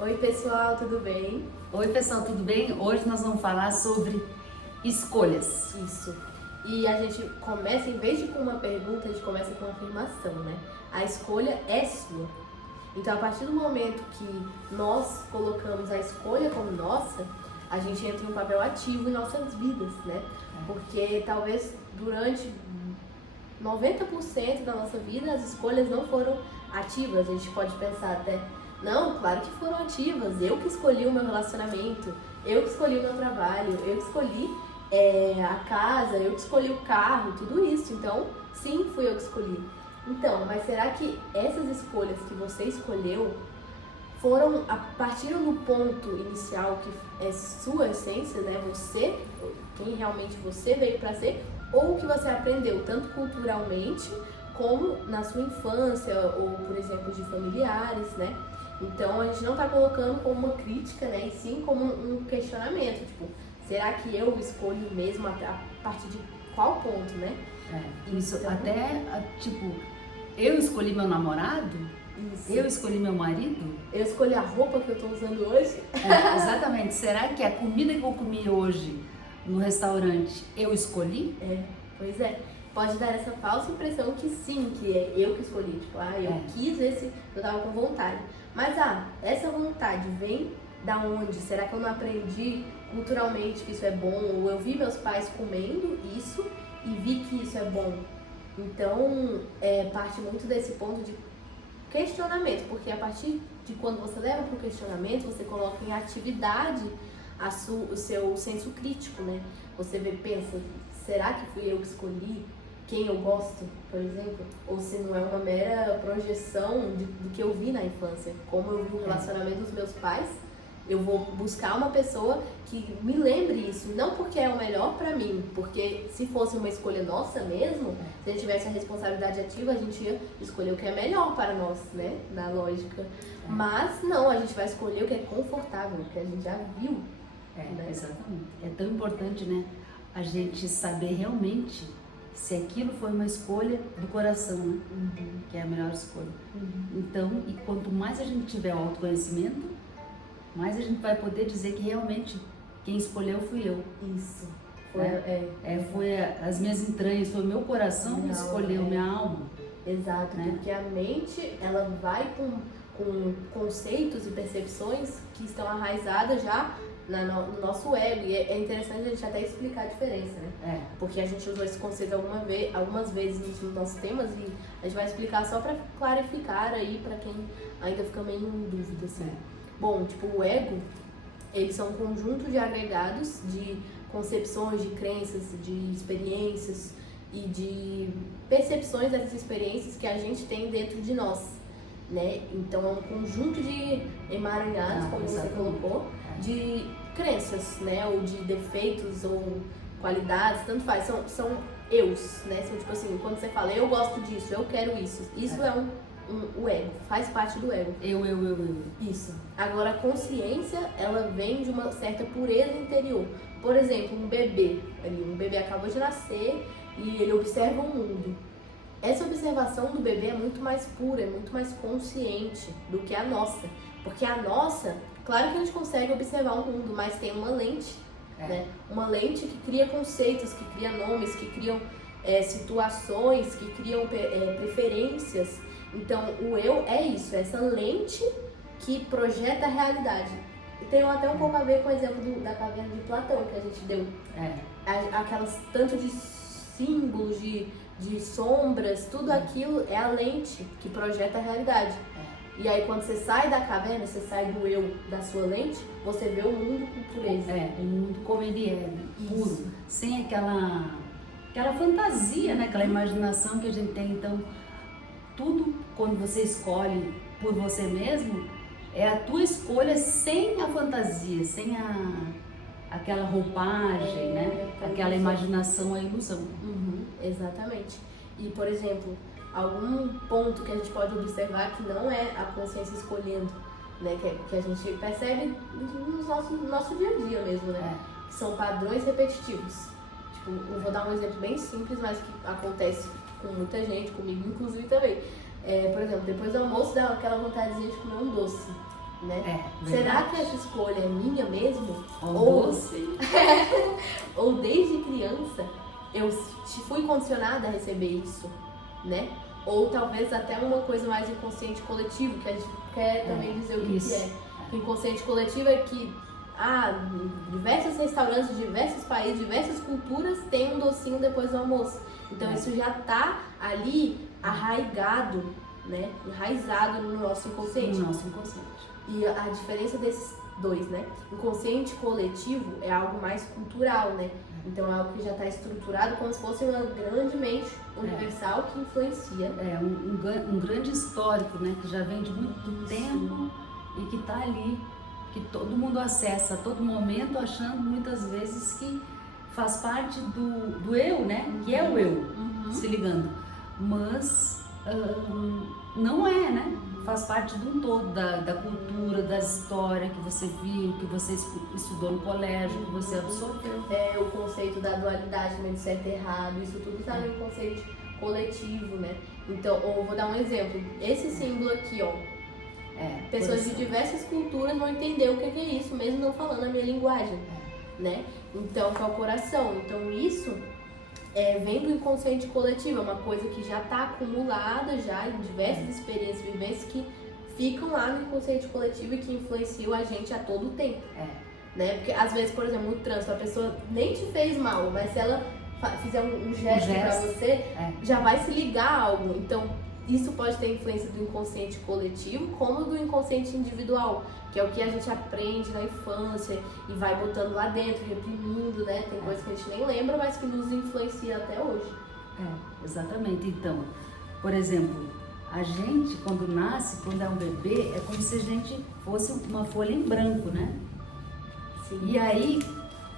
Oi pessoal, tudo bem? Oi pessoal, tudo bem? Hoje nós vamos falar sobre escolhas. Isso. E a gente começa, em vez de com uma pergunta, a gente começa com uma afirmação, né? A escolha é sua. Então, a partir do momento que nós colocamos a escolha como nossa, a gente entra em um papel ativo em nossas vidas, né? Porque talvez durante 90% da nossa vida as escolhas não foram ativas. A gente pode pensar até, não, claro que foram ativas. Eu que escolhi o meu relacionamento, eu que escolhi o meu trabalho, eu que escolhi a casa, eu que escolhi o carro, tudo isso. Então, sim, fui eu que escolhi. Então, mas será que essas escolhas que você escolheu partiram do ponto inicial que é sua essência, né? Você, quem realmente você veio para ser, ou que você aprendeu tanto culturalmente como na sua infância ou, por exemplo, de familiares, né? Então a gente não está colocando como uma crítica, né? E sim como um questionamento, tipo, será que eu escolho mesmo a partir de qual ponto, né? Isso Então, até, tipo, eu escolhi meu namorado, isso. eu escolhi meu marido. Eu escolhi a roupa que eu estou usando hoje. Exatamente. Será que a comida que eu comi hoje no restaurante eu escolhi? Pois é. Pode dar essa falsa impressão que sim, que é eu que escolhi. Tipo, eu quis esse, eu tava com vontade. Mas, essa vontade vem da onde? Será que eu não aprendi culturalmente que isso é bom? Ou eu vi meus pais comendo isso e vi que isso é bom? Então, parte muito desse ponto de questionamento, porque a partir de quando você leva para o questionamento, você coloca em atividade o seu senso crítico, né? Você pensa, será que fui eu que escolhi quem eu gosto, por exemplo? Ou se não é uma mera projeção do que eu vi na infância, como eu vi o relacionamento dos meus pais, eu vou buscar uma pessoa que me lembre isso, não porque é o melhor pra mim, porque se fosse uma escolha nossa mesmo, se a gente tivesse a responsabilidade ativa, a gente ia escolher o que é melhor para nós, né, na lógica. Mas não, a gente vai escolher o que é confortável, o que a gente já viu. Né? Exatamente. É tão importante, né, a gente saber realmente se aquilo foi uma escolha do coração, né? Que é a melhor escolha. Então, e quanto mais a gente tiver o autoconhecimento, mais a gente vai poder dizer que realmente quem escolheu fui eu. Isso. Foi as minhas entranhas, foi o meu coração que escolheu, minha alma. Exato, né? Porque a mente, ela vai com conceitos e percepções que estão arraizadas já no nosso ego. E é interessante a gente até explicar a diferença, né? Porque a gente usou esse conceito algumas vezes nos nossos temas e a gente vai explicar só para clarificar aí para quem ainda fica meio em dúvida, assim. Bom, tipo, o ego, eles são um conjunto de agregados de concepções, de crenças, de experiências e de percepções dessas experiências que a gente tem dentro de nós, né? Então é um conjunto de emaranhados, como você colocou, de crenças, né? Ou de defeitos ou qualidades, tanto faz, são eus, né? São tipo assim, quando você fala, eu gosto disso, eu quero isso, isso é o ego, faz parte do ego. Eu. Isso. Agora, a consciência, ela vem de uma certa pureza interior. Por exemplo, um bebê acabou de nascer e ele observa o mundo. Essa observação do bebê é muito mais pura, é muito mais consciente do que a nossa. Porque a nossa, claro que a gente consegue observar o mundo, mas tem uma lente, né? Uma lente que cria conceitos, que cria nomes, que criam situações, que criam preferências. Então, o eu é isso, essa lente que projeta a realidade. E tem até um pouco a ver com o exemplo da caverna de Platão que a gente deu. Aquelas tanto de símbolos, de sombras, tudo aquilo é a lente que projeta a realidade. E aí, quando você sai da caverna, você sai do eu, da sua lente, você vê o mundo com pureza. O mundo como ele é, puro, sem aquela fantasia, né? Aquela imaginação que a gente tem. Então, tudo quando você escolhe por você mesmo, é a tua escolha sem a fantasia, sem aquela roupagem, né? Aquela imaginação, a ilusão. Exatamente. E, por exemplo, algum ponto que a gente pode observar que não é a consciência escolhendo, né? Que a gente percebe no nosso dia a dia mesmo, né? Que são padrões repetitivos. Tipo, eu vou dar um exemplo bem simples, mas que acontece com muita gente, comigo inclusive também. Por exemplo, depois do almoço dá aquela vontadezinha de comer um doce. né? É, Será verdade. que essa escolha é minha mesmo? Ou você. Ou desde criança eu fui condicionada a receber isso, né? Ou talvez até uma coisa mais inconsciente coletivo, que a gente quer também dizer o que isso. é. O inconsciente coletivo é que diversos restaurantes de diversos países, diversas culturas têm um docinho depois do almoço. Então isso já tá ali arraigado, né? Enraizado no nosso inconsciente. No nosso inconsciente. E a diferença desses dois, né? Inconsciente coletivo é algo mais cultural, né? Então é algo que já está estruturado como se fosse uma grande mente universal que influencia. É um grande histórico, né? Que já vem de muito tempo e que está ali, que todo mundo acessa a todo momento, achando muitas vezes que faz parte do eu, né? Que é o eu, se ligando. Mas não é, né? Faz parte de um todo, da cultura, da história que você viu, que você estudou no colégio, que você absorveu. É o conceito da dualidade também de certo e errado, isso tudo está no conceito coletivo, né? Então, vou dar um exemplo. Esse símbolo aqui, ó. Pessoas de diversas culturas vão entender o que é isso, mesmo não falando a minha linguagem, né? Então, que é o coração. Então, isso vem do inconsciente coletivo, é uma coisa que já está acumulada já em diversas experiências, vivências que ficam lá no inconsciente coletivo e que influenciam a gente a todo tempo, né? Porque às vezes, por exemplo, no trânsito, a pessoa nem te fez mal, mas se ela fizer um gesto para você, já vai se ligar a algo. Então, isso pode ter influência do inconsciente coletivo como do inconsciente individual, que é o que a gente aprende na infância e vai botando lá dentro, reprimindo, né? Tem coisas que a gente nem lembra, mas que nos influencia até hoje. Exatamente. Então, por exemplo, a gente quando nasce, quando é um bebê, é como se a gente fosse uma folha em branco, né? Sim. E aí,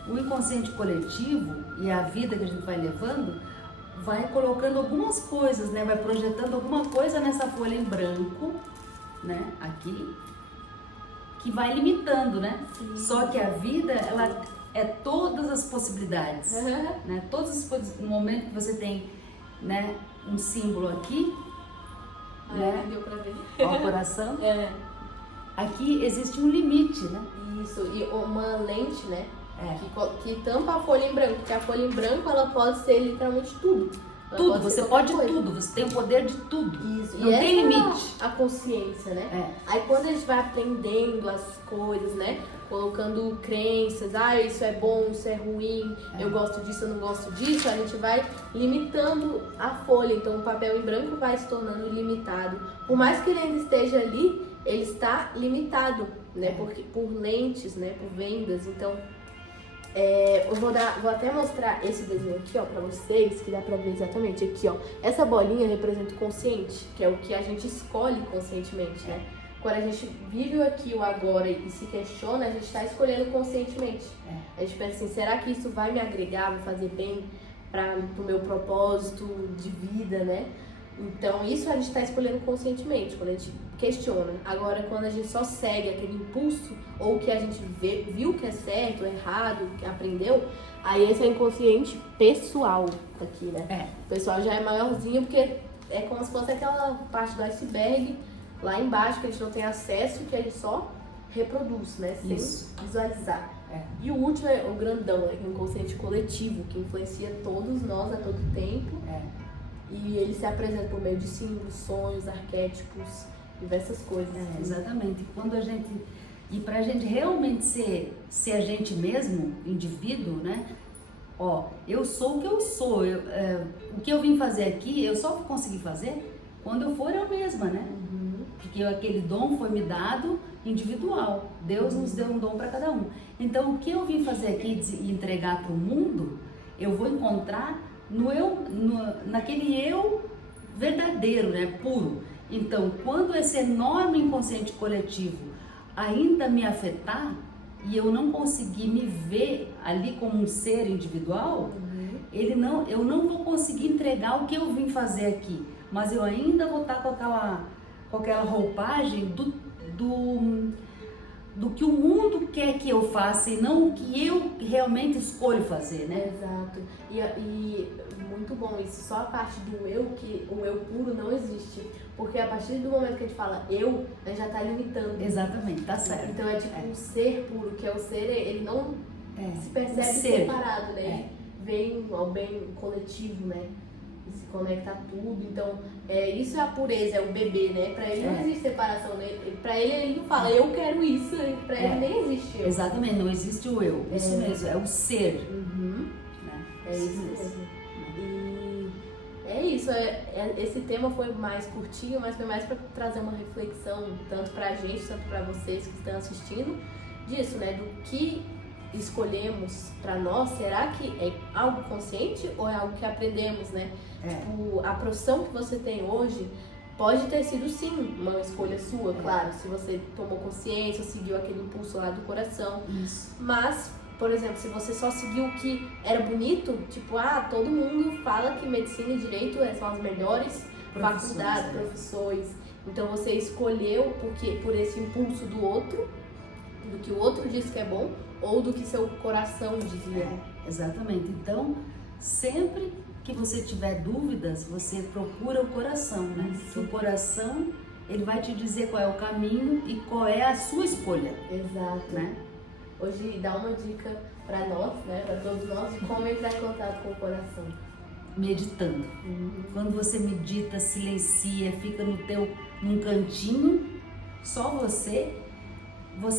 o inconsciente coletivo e a vida que a gente vai levando vai colocando algumas coisas, né? Vai projetando alguma coisa nessa folha em branco, né? Aqui, que vai limitando, né? Sim. Só que a vida, ela é todas as possibilidades, né? No momento que você tem, né, um símbolo aqui, né? Deu pra ver. Ó, o coração. Aqui existe um limite, né? Isso, e uma lente, né? Que tampa a folha em branco, porque a folha em branco ela pode ser literalmente tudo. Tudo, você pode tudo, você tem o poder de tudo. Isso, não tem limite. A consciência, né? Aí quando a gente vai aprendendo as coisas, né? Colocando crenças, isso é bom, isso é ruim, eu gosto disso, eu não gosto disso, a gente vai limitando a folha. Então o papel em branco vai se tornando ilimitado. Por mais que ele ainda esteja ali, ele está limitado, né? Porque, por lentes, né? Por vendas. Então, eu vou até mostrar esse desenho aqui, ó, pra vocês, que dá pra ver exatamente aqui, ó. Essa bolinha representa o consciente, que é o que a gente escolhe conscientemente, né? Quando a gente vive aqui o agora e se questiona, a gente está escolhendo conscientemente. A gente pensa assim, será que isso vai me agregar, vai fazer bem pro meu propósito de vida, né? Então, isso a gente está escolhendo conscientemente, quando a gente questiona. Agora, quando a gente só segue aquele impulso, ou que a gente viu que é certo, errado, que aprendeu, aí esse é o inconsciente pessoal aqui, né? O pessoal já é maiorzinho, porque é como se fosse aquela parte do iceberg lá embaixo, que a gente não tem acesso, que a gente só reproduz, né? Sem visualizar. E o último é o grandão, né? Que é o inconsciente coletivo, que influencia todos nós a todo tempo. E ele se apresenta por meio de símbolos, sonhos, arquétipos, diversas coisas. Exatamente. E pra gente realmente ser a gente mesmo, indivíduo, né? Eu sou o que eu sou. O que eu vim fazer aqui, eu só vou conseguir fazer quando eu for eu mesma, né? Porque aquele dom foi me dado individual. Deus nos deu um dom para cada um. Então, o que eu vim fazer aqui e entregar para o mundo, eu vou encontrar naquele eu verdadeiro, né? Puro. Então, quando esse enorme inconsciente coletivo ainda me afetar e eu não conseguir me ver ali como um ser individual, eu não vou conseguir entregar o que eu vim fazer aqui. Mas eu ainda vou estar com aquela roupagem do que o mundo quer que eu faça e não o que eu realmente escolho fazer, né? Exato. E muito bom isso. Só a parte do eu, que o eu puro não existe. Porque a partir do momento que a gente fala eu, a gente já tá limitando. Exatamente, tá certo. Então é tipo um ser puro, que é o ser, ele não se percebe ser. separado, né? Vem ao bem coletivo, né? E se conecta a tudo. Então, isso é a pureza, é o bebê, né? Pra ele não existe separação, né? Pra ele não fala, eu quero isso, pra ele nem existe eu. Exatamente, não existe o eu. Isso mesmo, é o ser. Né? É isso mesmo. E é isso, esse tema foi mais curtinho, mas foi mais pra trazer uma reflexão, tanto pra gente, tanto pra vocês que estão assistindo, disso, né? Do que escolhemos pra nós, será que é algo consciente ou é algo que aprendemos, né? Tipo, a profissão que você tem hoje pode ter sido sim uma escolha sua, claro, se você tomou consciência, seguiu aquele impulso lá do coração. Isso. Mas, por exemplo, se você só seguiu o que era bonito, tipo, todo mundo fala que medicina e direito são as melhores faculdades, profissões. Então você escolheu por esse impulso do outro, do que o outro disse que é bom, ou do que seu coração dizia. Exatamente. Então, sempre que você tiver dúvidas, você procura o coração, né? O coração, ele vai te dizer qual é o caminho e qual é a sua escolha. Exato. Né? Hoje dá uma dica para nós, né? Para todos nós, de como entrar em contato com o coração. Meditando. Quando você medita, silencia, fica num cantinho, só você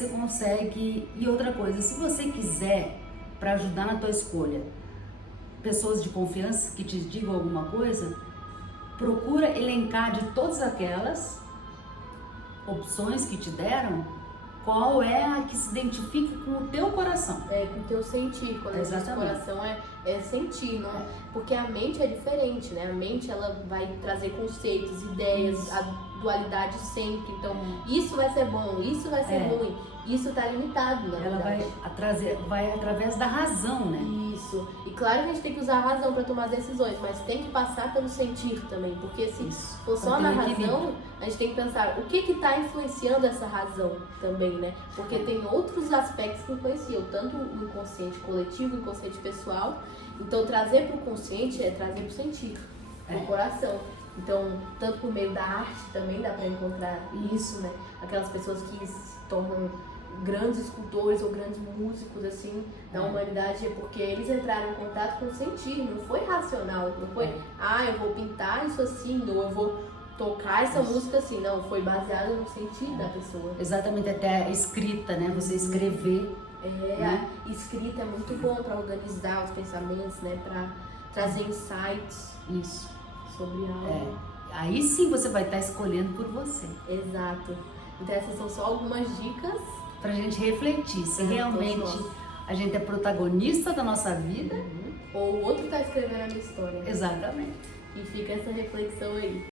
consegue. E outra coisa, se você quiser, para ajudar na tua escolha, pessoas de confiança que te digam alguma coisa, procura elencar de todas aquelas opções que te deram, qual é a que se identifica com o teu coração. Com o teu sentir. Quando a gente diz coração é sentir, não? Porque a mente é diferente, né? A mente, ela vai trazer conceitos, ideias, a dualidade sempre. Então, isso vai ser bom, isso vai ser ruim. Isso tá limitado, na verdade. Ela vai através da razão, né? Isso. E claro que a gente tem que usar a razão para tomar decisões, mas tem que passar pelo sentir também. Porque se for só na razão, a gente tem que pensar o que tá influenciando essa razão também, né? Porque tem outros aspectos que influenciam, tanto o inconsciente coletivo, o inconsciente pessoal. Então, trazer pro consciente é trazer pro sentir, pro coração. Então, tanto por meio da arte também dá para encontrar isso, né? Aquelas pessoas que se tornam grandes escultores ou grandes músicos, assim, da humanidade, é porque eles entraram em contato com o sentir, não foi racional, não foi, eu vou pintar isso assim, ou eu vou tocar essa música assim, não, foi baseado no sentir da pessoa. Exatamente, até a escrita, né? Você escrever. Escrita é muito bom para organizar os pensamentos, né? Para trazer insights sobre algo. Aí sim você vai estar escolhendo por você. Exato. Então essas são só algumas dicas pra gente refletir se realmente a gente é protagonista da nossa vida ou o outro está escrevendo a minha história. Exatamente. E fica essa reflexão aí.